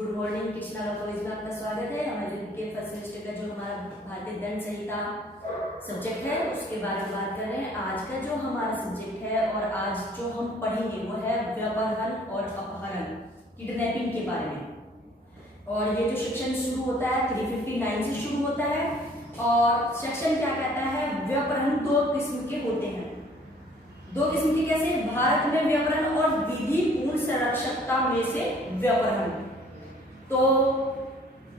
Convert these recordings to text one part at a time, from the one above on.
Good morning. Krishna का college में आपका स्वागत है। हमारे के फर्स्ट सेमेस्टर का जो हमारा भारतीय दंड संहिता सब्जेक्ट है उसके बारे में बात कर रहे हैं। आज का जो हमारा सब्जेक्ट है और आज जो हम पढ़ेंगे वो है व्यवहरण और अपहरण, किडनैपिंग के बारे में। और ये जो सेक्शन शुरू होता है 359 से शुरू होता है और सेक्शन क्या कहता है, व्यवहरण दो किस्म के होते हैं। दो किस्म के कैसे? भारत में व्यवहरण और विधि पूर्ण संरक्षकता में से व्यवहरण। तो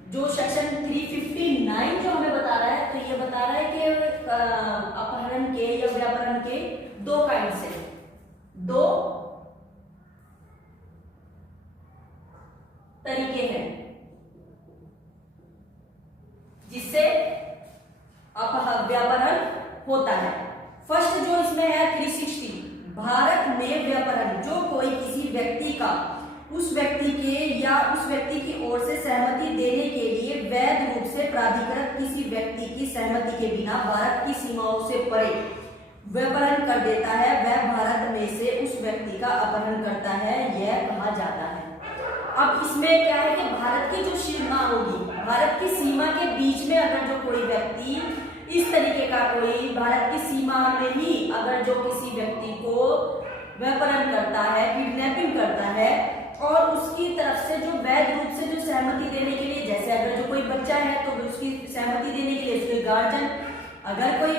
जो सेक्शन 359 जो हमें बता रहा है, तो ये बता रहा है कि अपहरण के या व्यवहरण के दो काइंड से, दो तरीके हैं जिससे व्यवहरण होता है। फर्स्ट जो इसमें है 360, भारत में व्यवहरण जो कोई किसी व्यक्ति का उस व्यक्ति के या उस व्यक्ति की ओर से सहमति देने के लिए वैध रूप से प्राधिकृत किसी व्यक्ति की सहमति के बिना भारत की सीमाओं से परे व्यवहरण कर देता है, वह भारत में से उस व्यक्ति का अपहरण करता है, यह कहा जाता है। अब इसमें क्या है कि भारत की जो सीमा होगी, भारत की सीमा के बीच में अगर जो कोई व्यक्ति इस तरीके का कोई भारत की सीमा में ही अगर जो किसी व्यक्ति को व्यवहरण करता है, किडनैपिंग करता है और उसकी तरफ से जो वैध रूप से जो सहमति देने के लिए, जैसे अगर जो कोई बच्चा है तो उसकी सहमति देने के लिए उसके गार्जियन, अगर कोई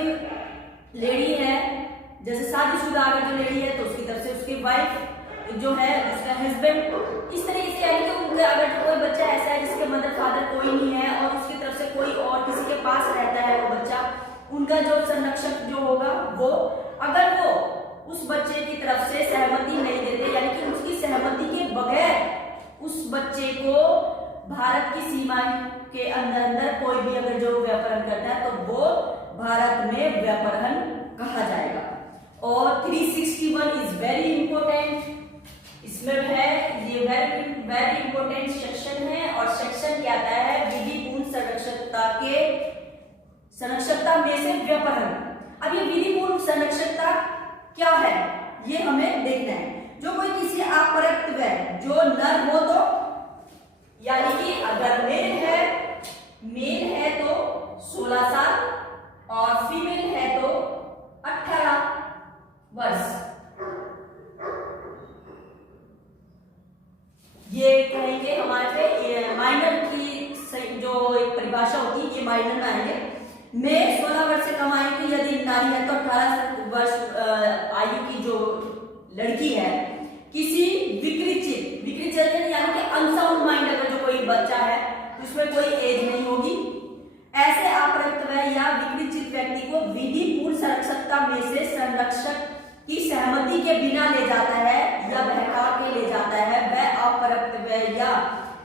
लेडी है जैसे शादीशुदा अगर जो लेडी है तो उसकी तरफ से उसकी वाइफ जो है उसका हस्बैंड, इस तरीके से यानी कि उनका अगर कोई बच्चा ऐसा है जिसके मदर फादर कोई नहीं है और उसकी तरफ से कोई और किसी के पास रहता है वो बच्चा, उनका जो संरक्षक जो होगा वो अगर वो उस बच्चे की तरफ से सहमति नहीं देते, यानी कि उसकी सहमति के बगैर उस बच्चे को भारत की सीमा के अंदर कोई भी अगर जो व्यवहरण करता है तो वो भारत में व्यवहरण कहा जाएगा। और 361 इज वेरी इंपॉर्टेंट, इसमें है ये वेरी इंपॉर्टेंट सेक्शन है और सेक्शन क्या आता है, विधि पूर्ण संरक्षकता में से व्यवहरण। अब ये विधि पूर्ण संरक्षकता क्या है ये हमें देखना है। जो कोई किसी अपरिक्त जो नर हो तो यानी कि अगर मेल है तो 16 साल और फीमेल है तो 18 वर्ष। ये कहेंगे हमारे माइनर की जो एक परिभाषा होती है, ये माइनर में आएंगे। में 16 वर्ष से कम आयु की यदि नारी है तो 18 वर्ष आयु की जो लड़की है किसी विकृत यानी कि अनसाउंड माइंड अगर जो कोई बच्चा है तो उसमें कोई एज नहीं होगी, ऐसे अपरिक्त या विकृत व्यक्ति को विधि पूर्ण संरक्षकता में से संरक्षक की सहमति के बिना ले जाता है या बहका के ले जाता है, वह अपरिक्त या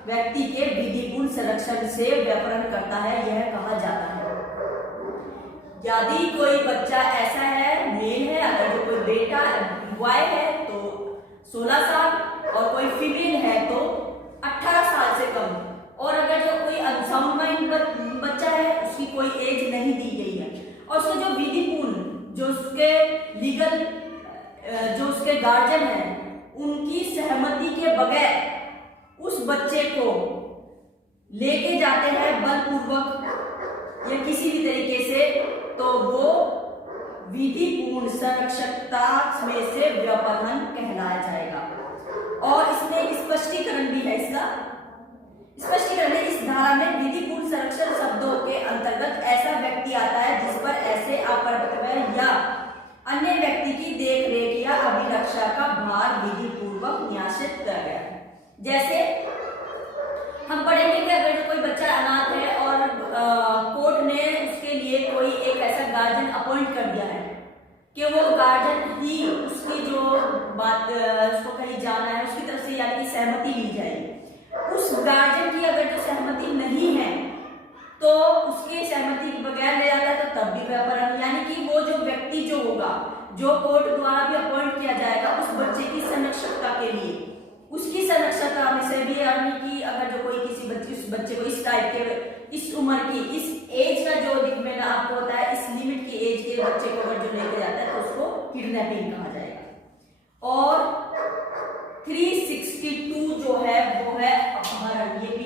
व्यक्ति के विधि पूर्ण संरक्षण से व्यवहरण करता है, यह कहा जाता है। यदि कोई बच्चा ऐसा है, मेल है, अगर जो कोई बेटा बॉय है तो 16 साल और कोई फीमेल है तो 18 साल से कम, और अगर जो कोई अनसाउंड माइंड बच्चा है उसकी कोई एज नहीं दी गई है और उसको जो विधि पूर्ण जो उसके लीगल जो उसके गार्जियन है उनकी सहमति के बगैर उस बच्चे को लेके जाते हैं बलपूर्वक या किसी भी तरीके से, तो वो विधि पूर्ण संरक्षकता में से व्यवहरण कहलाया जाएगा। और इसमें एक स्पष्टीकरण भी है, इसका स्पष्टीकरण है इस धारा में विधि पूर्ण संरक्षण शब्दों के अंतर्गत ऐसा व्यक्ति आता है जिस पर ऐसे अपरिक्त या अन्य व्यक्ति की देखरेख या अभिरक्षा का भार विधि पूर्वक न्यासित किया गया है। जैसे हम पढ़ेंगे कि अगर कोई बच्चा अनाथ है और कोर्ट ने उसके लिए कोई एक ऐसा गार्जियन अपॉइंट कर दिया है कि वो गार्जियन ही उसकी जो बात उसको कहीं जाना है उसकी तरफ से यानी कि सहमति ली जाएगी। उस गार्जियन की अगर जो सहमति नहीं है तो उसकी सहमति के बगैर ले जाता है तो तब भी व्यवहरण, यानी कि वो जो व्यक्ति जो होगा जो कोर्ट द्वारा भी अपॉइंट किया जाएगा उस बच्चे की संरक्षकता के लिए, उसकी संरक्षकता में से भी यानी कि अगर जो कोई किसी उस बच्चे को इस टाइप के इस उम्र की इस एज का जो में आपको होता है इस लिमिट की एज के बच्चे को अगर जो लेके जाता है तो उसको किडनैपिंग कहा जाएगा। और 362 जो है वो है अपहरण। ये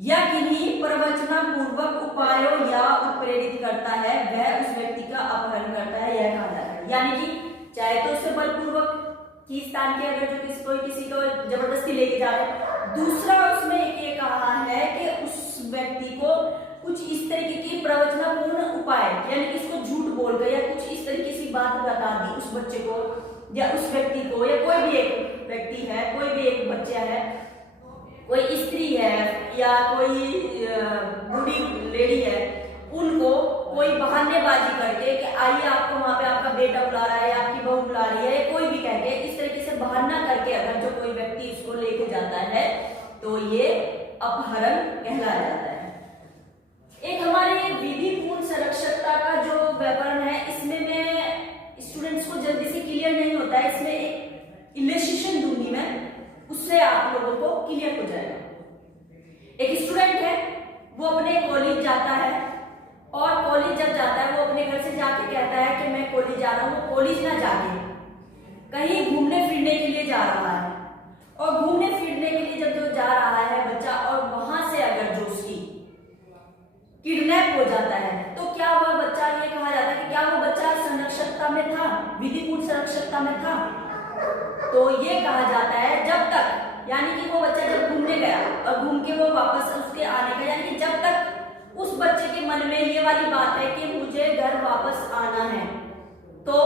या किन्हीं प्रवचनापूर्वक उपायों या उत्प्रेरित करता है, वह उस व्यक्ति का अपहरण करता है, यह कहा जाता है। यानी कि चाहे तो उसे बलपूर्वक खींचतान के अगर जो किसी को जबरदस्ती लेके जा रहे हैं, दूसरा उसमें ये कहा है कि उस व्यक्ति को कुछ इस तरीके की प्रवचनापूर्ण उपाय, यानी कि उसको झूठ बोल गया या कुछ इस तरीके की बात बता दी उस बच्चे को या उस व्यक्ति को, या कोई भी एक व्यक्ति है, कोई भी एक बच्चा है, कोई स्त्री है या कोई बूढ़ी लेडी है, उनको कोई बहानेबाजी करके कि आइए आपको वहां पे आपका बेटा बुला रहा है, आपकी बहू बुला रही है, कोई भी कहके इस तरीके से बहाना करके अगर जो कोई व्यक्ति उसको लेके जाता है तो ये अपहरण कहलाया जाता है। एक हमारे विधिपूर्ण संरक्षकता का जो व्याकरण है, इसमें मैं स्टूडेंट्स को जल्दी से क्लियर नहीं होता है, इसमें एक इलस्ट्रेशन दूंगी मैं, उससे आप लोगों को क्लियर हो जाएगा। एक स्टूडेंट है, वो अपने कॉलेज जाता है और कॉलेज जब जाता है वो अपने घर से जाके कहता है कि मैं कॉलेज जा रहा हूँ। वो कॉलेज ना जाके कहीं घूमने फिरने के लिए जा रहा है, और घूमने फिरने के लिए जब जो जा रहा है बच्चा, और वहां से अगर जो उसकी किडनैप हो जाता है, तो क्या वह बच्चा, ये कहा जाता है कि क्या वो बच्चा संरक्षकता में था, विधिपूर्ण संरक्षकता में था? तो ये कहा जाता है जब तक, यानी कि वो बच्चा जब घूमने गया और घूम के वो वापस उसके आने का, यानी कि जब तक उस बच्चे के मन में ये वाली बात है कि मुझे घर वापस आना है, तो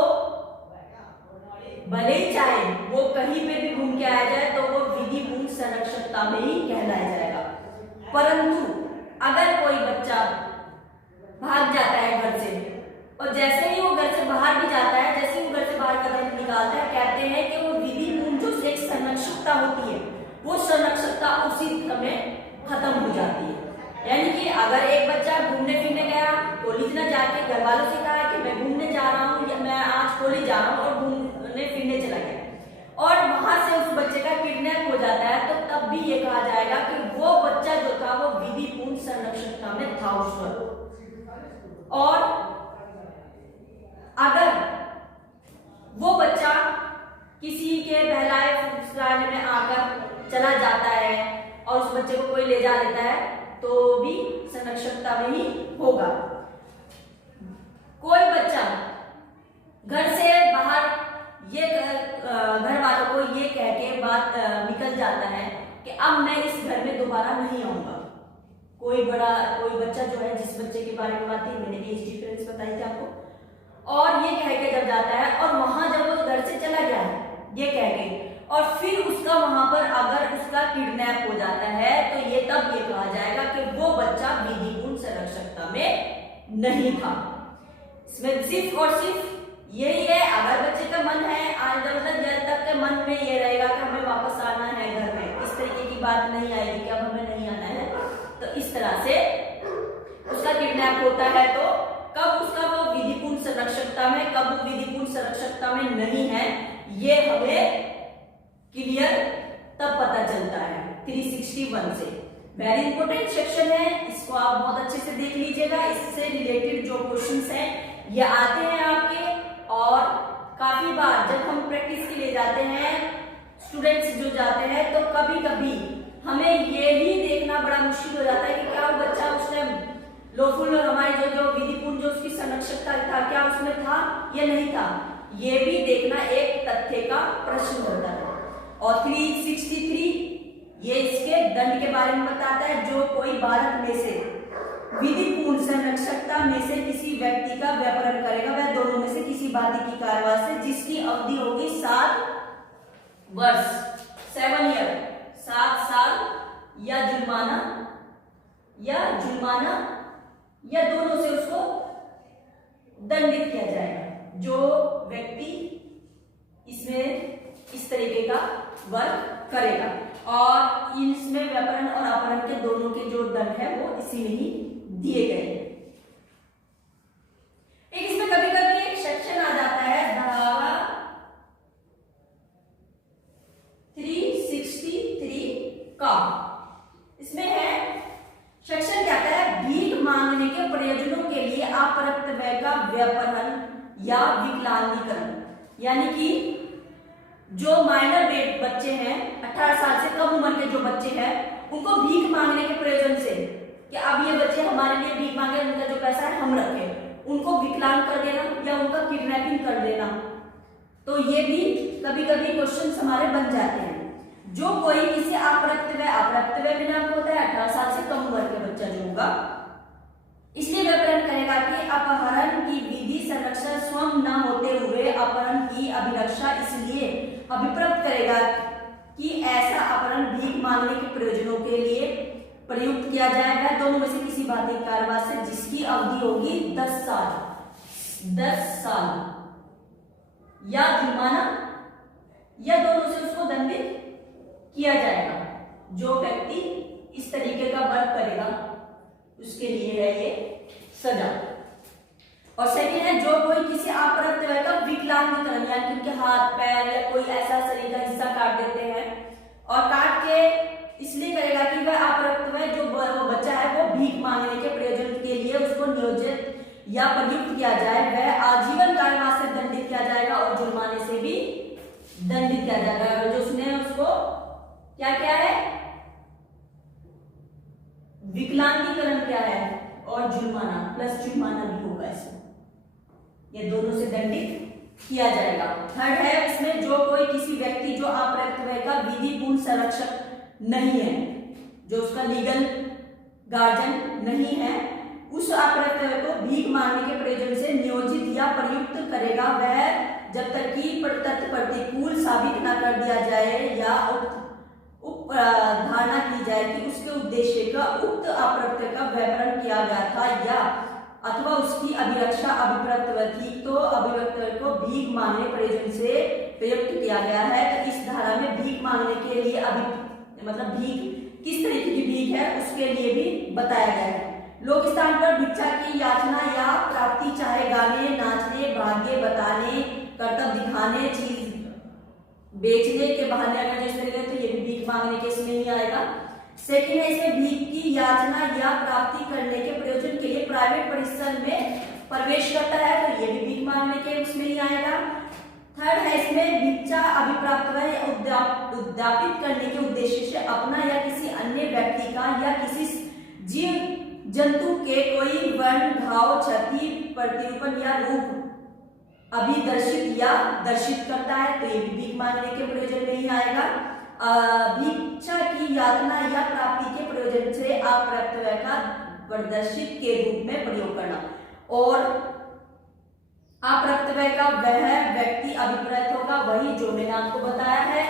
भले ही चाहे वो कहीं पे भी घूम के आया जाए तो वो विधिपूर्ण संरक्षकता में ही कहलाया जाएगा। परंतु अगर कोई बच्चा भाग जाता है घर से, और जैसे ही वो घर से बाहर भी जाता है, जैसे ही वो घर से बाहर कदम निकालता है, कहते हैं कि वो विधिपूर्ण जो एक संरक्षकता होती है, वो संरक्षकता उसी समय खत्म हो जाती है। यानी कि अगर एक बच्चा घूमने फिरने गया, कॉलेज न जाके घर वालों से कहा कि मैं घूमने जा रहा हूँ या मैं आज कॉलेज जा रहा हूँ, और घूमने फिरने चला गया और वहां से उस बच्चे का किडनैप हो जाता है, तो तब भी ये कहा जाएगा कि वो बच्चा जो था वो विधिपूर्ण संरक्षकता में था उस वक्त। और अगर वो बच्चा किसी के बहलाए फुसलाने में आकर चला जाता है और उस बच्चे को कोई ले जा लेता है, तो भी संरक्षकता में ही होगा। कोई बच्चा घर से बाहर ये घर वालों को ये कह के बात निकल जाता है कि अब मैं इस घर में दोबारा नहीं आऊंगा। कोई बच्चा जो है, जिस बच्चे के बारे में बात थी, मैंने एज डिफरेंस बताई थी आपको, और ये कह के जब जाता है और वहां जब वो घर से चला गया है ये कह के, और फिर उसका वहां पर अगर उसका किडनैप हो जाता है, तो ये तब ये कहा जाएगा कि वो बच्चा विधिपूर्ण संरक्षकता में नहीं था। इसमें सिर्फ और सिर्फ यही है, अगर बच्चे का मन है आज जब तक के मन में ये रहेगा कि हमें वापस आना है घर में, इस तरीके की बात नहीं आएगी कि अब हमें नहीं आना है, तो इस तरह से उसका किडनैप होता है, तो कब उसका वो विधिपूर्ण संरक्षकता में, कब वो विधिपूर्ण संरक्षकता में नहीं है, ये हमें क्लियर तब पता चलता है 361 से। वेरी इंपॉर्टेंट सेक्शन है, इसको आप बहुत अच्छे से देख लीजिएगा। इससे रिलेटेड जो क्वेश्चंस हैं ये आते हैं आपके, और काफी बार जब हम प्रैक्टिस के लिए जाते हैं, स्टूडेंट्स जो जाते हैं, तो कभी कभी हमें ये ही देखना बड़ा मुश्किल हो जाता है कि क्या वो बच्चा उस टाइम लॉफुल, हमारी जो विधिपूर्ण जो उसकी संरक्षकता था, क्या उसमें था या नहीं था, ये भी देखना एक तथ्य का प्रश्न होता है। और 363 ये इसके दंड के बारे में बताता है, जो कोई भारत में से विधिपूर्ण संरक्षकता में से किसी व्यक्ति का व्यापरण करेगा, वह दोनों में से किसी बात की कार्यवाही से जिसकी अवधि होगी 7 वर्ष 7 ईयर 7 साल, या जुर्माना या दोनों से उसको दंडित किया जाएगा। जो व्यक्ति इसमें इस तरीके का वर्क करेगा, और इसमें व्यापरण और अपहरण के दोनों के जो दंड है वो इसी में ही दिए गए हैं। एक इसमें कभी कभी एक सेक्शन आ जाता है धारा 363 का, इसमें है सेक्शन कहता है भीख मांगने के प्रयोजनों के लिए अपरक्त व्यय का व्यापरण या विकलांगीकरण। यानी कि जो माइनर बच्चे हैं, 18 साल से कम उम्र के जो बच्चे हैं, उनको भीख मांगने के प्रयोजन से किडनैपिंग कर लेना, तो ये भी कभी कभी क्वेश्चन हमारे बन जाते हैं। जो कोई किसी अपराधिक में आपको होता है 18 साल से कम उम्र के बच्चा जो होगा, इसलिए व्यवहार करेगा कि अपहरण की विधि संरक्षण स्वयं न होते हुए अपहरण की अभिरक्षा इसलिए अभिप्राप्त करेगा कि ऐसा अपहरण भीख मांगने के प्रयोजनों के लिए प्रयुक्त किया जाएगा दोनों में से किसी बाधिक कार्यवाही से जिसकी अवधि होगी 10 साल या जुर्माना या दोनों से उसको दंडित किया जाएगा। जो व्यक्ति इस तरीके का वर्क करेगा उसके लिए है ये सजा। और सेकंड है, जो कोई किसी अपराध का विकलांगीकरण यानी कि उनके हाथ पैर या कोई ऐसा शरीर का हिस्सा काट देते हैं और काट के इसलिए करेगा कि वह अपराध जो बच्चा है वो भीख मांगने के प्रयोजन के लिए उसको नियोजित या प्रयुक्त किया जाए, वह आजीवन कारावास से दंडित किया जाएगा और जुर्माने से भी दंडित किया जाएगा। अगर जो उसने उसको क्या क्या है, विकलांगीकरण क्या है और जुर्माना प्लस जुर्माना भी होगा, इसमें ये दोनों से दंडित किया जाएगा। थर्ड है इसमें, जो कोई किसी व्यक्ति जो अपराध का विधि पूर्ण संरक्षक नहीं है, जो उसका लीगल गार्जियन नहीं है, उस अपराध को भीख मांगने के प्रयोजन से नियोजित या प्रयुक्त करेगा, वह जब तक कि तथ्य प्रतिकूल साबित न कर दिया जाए या धारणा की जाए कि उसके उद्देश्य का उक्त अपराध का व्यवहार किया गया था या अथवा उसकी अभिरक्षा अभिप्राप्त थी, तो अभिव्यक्त को भीख मांगने प्रयोजन से प्रयुक्त किया गया है। तो इस धारा में भीख मांगने के लिए मतलब भीख किस तरीके की भीख है उसके लिए भी बताया गया है। लोक स्थान पर भिक्षा की याचना या प्राप्ति, चाहे गाने, नाचने, भाग्य बताने, कर्तव्य दिखाने, चीज बेचने के बहाने अगर जिस तरीके, तो ये भी भीख मांगने के इसमें ही आएगा। सेकेंड है, इसमें भीख की याचना या प्राप्ति करने के प्रयोजन के लिए प्राइवेट परिसर में प्रवेश करता है, तो ये भी भीख मांगने के इसमें ही आएगा। थर्ड है इसमें, भिक्षा अभिप्राप्त या उद्यापित करने के उद्देश्य से अपना या किसी अन्य व्यक्ति का या किसी जीव जंतु के कोई वर्ण, घाव, क्षति, प्रतिरूपण या रूप अभिदर्शित या दर्शित करता है, तो ये भी भीख मांगने के प्रयोजन में ही आएगा। भिक्षा की यातना या प्राप्ति के प्रयोजन से अप्राप्त का प्रदर्शित के रूप में प्रयोग करना, और अप्राप्त का वह व्यक्ति अभिप्राय होगा वही जो मैंने आपको बताया है,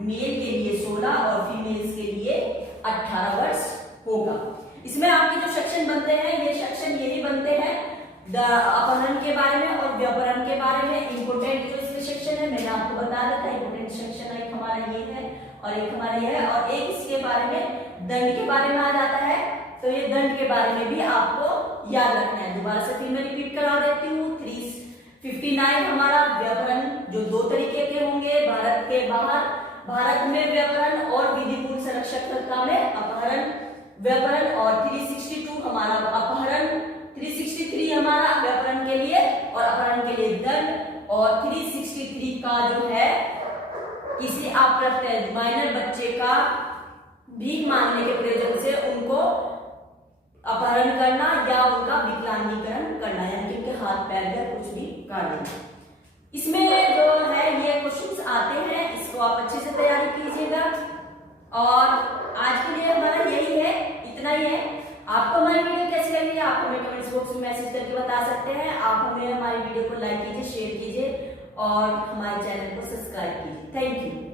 मेल के लिए 16 और फीमेल्स के लिए 18 वर्ष होगा। इसमें आपके जो सेक्शन बनते हैं ये सेक्शन यही बनते हैं, अपहरण के बारे में और व्यापरण के बारे में। इंपोर्टेंट जो इसके सेक्शन है मैंने आपको बता दिया था, इंपोर्टेंट सेक्शन एक हमारा ये है और एक हमारा ये है, और एक इसके बारे में दंड के बारे में आ जाता है, तो ये दंड के बारे में भी आपको याद रखना है। दोबारा से फिर मैं रिपीट करा देती हूँ। 359 हमारा व्यापरण जो 2 तरीके के होंगे, भारत के बाहर, भारत में व्यापरण और विधिपूर्ण संरक्षकता में अपहरण व्यापरण, और 362 हमारा अपहरण, 363 हमारा व्यापरण के लिए और अपहरण के लिए दंड, और 363 का जो है किसी अपराध माइनर बच्चे का भीख मांगने के प्रयोजन से उनको अपहरण करना या उनका विकलांगीकरण करना, यानी कि उनके हाथ पैर या कुछ भी काटना। इसमें जो है ये क्वेश्चंस आते हैं, इसको आप अच्छे से तैयारी कीजिएगा। और आज के लिए हमारा यही है, इतना ही है। आपको हमारी वीडियो कैसी लगी आप हमें कमेंट्स बॉक्स में मैसेज करके बता सकते हैं। आप हमें हमारी वीडियो को लाइक कीजिए, शेयर कीजिए और हमारे चैनल को सब्सक्राइब कीजिए। Thank you.